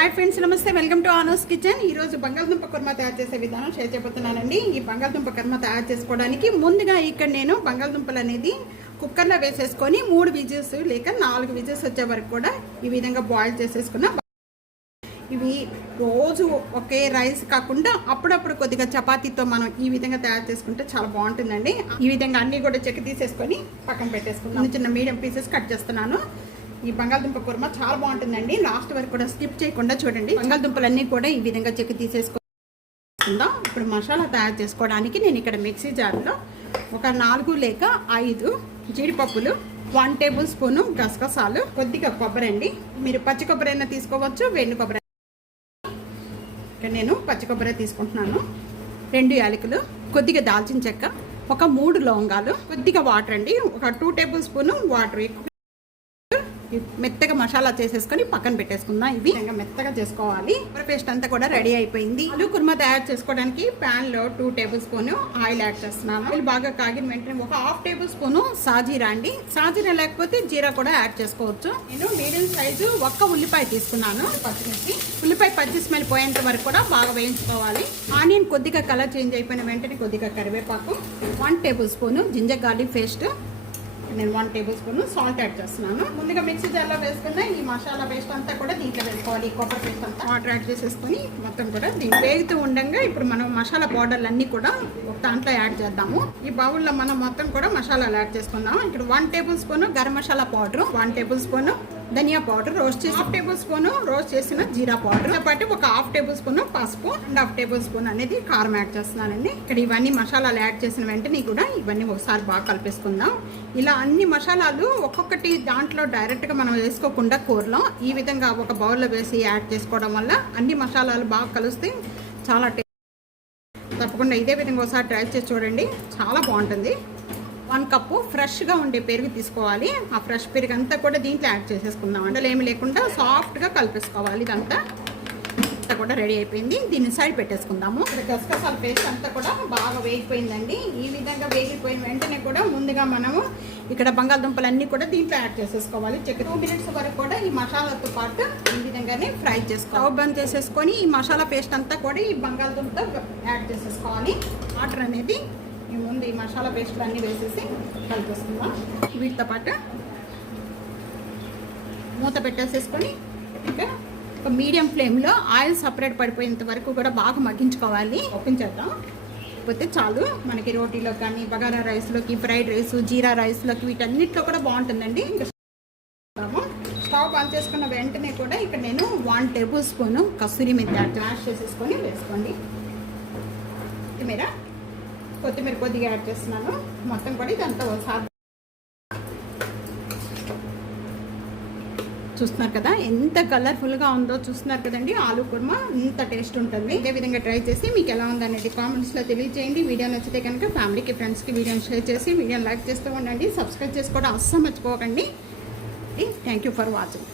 Hi friends నమస్తే. Welcome to ఆనోస్ kitchen ఈ రోజు బంగాళదుంప కుర్మ తయారు చేసే విధానం షేర్ చేయబోతున్నానండి. ఈ బంగాళదుంప కుర్మ తయారు చేసుకోవడానికి ముందుగా ఇక్కడ నేను బంగాళదుంపలు అనేది కుక్కర్లో వేసేసుకొని మూడు విజిల్స్ లేక నాలుగు విజిల్స్ వచ్చే వరకు కూడా ఈ విధంగా బాయిల్ చేసేసుకున్న ఇవి రోజు ఒకే రైస్ కాకుండా అప్పుడప్పుడు కొద్దిగా చపాతీతో మనం ఈ విధంగా తయారు చేసుకుంటే చాలా బాగుంటుందండి. ఈ విధంగా అన్నీ కూడా చెక్క తీసేసుకొని పక్కన పెట్టేసుకుందాం. చిన్న మీడియం పీసెస్ కట్ చేస్తున్నాను. ఈ బంగాళదుంప కుర్మ చాలా బాగుంటుందండి. లాస్ట్ వరకు కూడా స్కిప్ చేయకుండా చూడండి. బంగాళదుంపలన్నీ కూడా ఈ విధంగా చెక్కి తీసేసుకుందాం. ఇప్పుడు మసాలా తయారు చేసుకోవడానికి నేను ఇక్కడ మిక్సీ జార్లో ఒక నాలుగు లేక ఐదు జీడిపప్పులు వన్ టేబుల్ స్పూను గసగసాలు కొద్దిగా కొబ్బరి అండి మీరు పచ్చి కొబ్బరి అయినా తీసుకోవచ్చు వెండి కొబ్బరి ఇక్కడ నేను పచ్చి కొబ్బరి తీసుకుంటున్నాను. రెండు యాలకులు కొద్దిగా దాల్చిన చెక్క ఒక మూడు లవంగాలు కొద్దిగా వాటర్ అండి. ఒక టూ టేబుల్ స్పూన్ వాటర్ ఎక్కువ మెత్తగా మసాలా చేసేసుకొని పక్కన పెట్టేసుకుందాం ఇవి. ఇంకా మెత్తగా చేసుకోవాలి. పేస్ట్ అంతా కూడా రెడీ అయిపోయింది. ఆలు కుర్మా తయారు చేసుకోవడానికి ప్యాన్లో two tablespoon oil add చేస్తున్నాను. ఆయిల్ బాగా కాగిన వెంటనే ఒక హాఫ్ టేబుల్ స్పూన్ సాజీరా అండి. సాజీరా లేకపోతే జీరా కూడా యాడ్ చేసుకోవచ్చు. నేను మీడియం సైజు ఒక్క ఉల్లిపాయ తీసుకున్నాను. పచ్చిమిర్చి. ఉల్లిపాయ పచ్చి స్మెల్ పోయేంత వరకు కూడా బాగా వేయించుకోవాలి. ఆనియన్ కొద్దిగా కలర్ చేంజ్ అయిపోయిన వెంటనే కొద్దిగా కరివేపాకు. One tablespoon ginger garlic paste నేను one tablespoon salt add చేస్తున్నాను. ముందుగా మిక్సీ జార్లో వేసుకున్న ఈ మసాలా పేస్ట్ అంతా కూడా దీంట్లో వేసుకోవాలి. ఈ కొబ్బరి పేస్ట్ అంతా వాటర్ యాడ్ చేసేసుకొని మొత్తం కూడా దీన్ని వేగుతూ ఉండగా ఇప్పుడు మనం మసాలా పౌడర్లు అన్నీ కూడా ఒక దాంట్లో యాడ్ చేద్దాము. ఈ బౌల్లో మనం మొత్తం కూడా మసాలాలు యాడ్ చేసుకుందాం ఇక్కడ one tablespoon garam masala powder one tablespoon dhania powder roast చేసి హాఫ్ టేబుల్ స్పూన్ రోస్ట్ చేసిన జీరా పౌడర్. పాటు ఒక హాఫ్ టేబుల్ స్పూన్ పసుపు అండ్ హాఫ్ టేబుల్ స్పూన్ అనేది కారం యాడ్ చేస్తున్నానండి. ఇక్కడ ఇవన్నీ మసాలాలు యాడ్ చేసిన వెంటనే కూడా ఇవన్నీ ఒకసారి బాగా కలిపేసుకుందాం. ఇలా అన్ని మసాలాలు ఒక్కొక్కటి దాంట్లో డైరెక్ట్గా మనం వేసుకోకుండా కూరలో ఈ విధంగా ఒక బౌల్లో వేసి యాడ్ చేసుకోవడం వల్ల అన్ని మసాలాలు బాగా కలిస్తే చాలా తప్పకుండా ఇదే విధంగా ఒకసారి ట్రై చేసి చూడండి. చాలా బాగుంటుంది. వన్ కప్పు ఫ్రెష్గా ఉండే పెరుగు తీసుకోవాలి. ఆ ఫ్రెష్ పెరుగు అంతా కూడా దీంట్లో యాడ్ చేసేసుకుందాం. అంటే ఏమి లేకుండా సాఫ్ట్గా కలిపేసుకోవాలి ఇదంతా. అంతా కూడా రెడీ అయిపోయింది. దీన్ని సైడ్ పెట్టేసుకుందాము. ఇక్కడ గసగసాల పేస్ట్ అంతా కూడా బాగా వేగిపోయిందండి. ఈ విధంగా వేగిపోయిన వెంటనే కూడా ముందుగా మనము ఇక్కడ బంగాళదుంపలు అన్నీ కూడా దీంట్లో యాడ్ చేసేసుకోవాలి. చెక్క టూ మినిట్స్ వరకు కూడా ఈ మసాలాతో పాటు ఈ విధంగానే ఫ్రై చేసుకోవాలి. స్టవ్ బంద్ చేసేసుకొని ఈ మసాలా పేస్ట్ అంతా కూడా ఈ బంగాళదుంపతో యాడ్ చేసేసుకోవాలి. వాటర్ అనేది ఇవి ఉంది మసాలా పేస్ట్లు అన్నీ వేసేసి కలిపేసుకుందాం. వీటితో పాటు మూత పెట్టేసేసుకొని ఇంకా ఒక మీడియం ఫ్లేమ్లో ఆయిల్ సపరేట్ పడిపోయేంత వరకు కూడా బాగా మగ్గించుకోవాలి. ఓపెన్ చేద్దాం. పోతే చాలు. మనకి రోటీలో కానీ బగారా రైస్లోకి ఫ్రైడ్ రైస్ జీరా రైస్లోకి వీటన్నిటిలో కూడా బాగుంటుందండి. స్టవ్ ఆన్ చేసుకున్న వెంటనే కూడా ఇక్కడ నేను వన్ టేబుల్ స్పూన్ కస్తూరి మెంతి యాడ్ చేసేసుకొని వేసుకోండి. మీరా కొత్తిమీర కొద్దిగా యాడ్ చేస్తున్నాను. మొత్తం కూడా ఇదంతా ఒకసారి చూస్తున్నారు కదా ఎంత కలర్ఫుల్గా ఉందో చూస్తున్నారు కదండి. ఆలు కుర్మా ఇంత టేస్ట్ ఉంటుంది. ఇదే విధంగా ట్రై చేసి మీకు ఎలా ఉందనేది కామెంట్స్లో తెలియజేయండి. వీడియో నచ్చితే కనుక ఫ్యామిలీకి ఫ్రెండ్స్కి వీడియోని షేర్ చేసి వీడియోని లైక్ చేస్తూ ఉండండి. సబ్స్క్రైబ్ చేసుకోవడం అస్సలు మర్చిపోకండి. Thank you for watching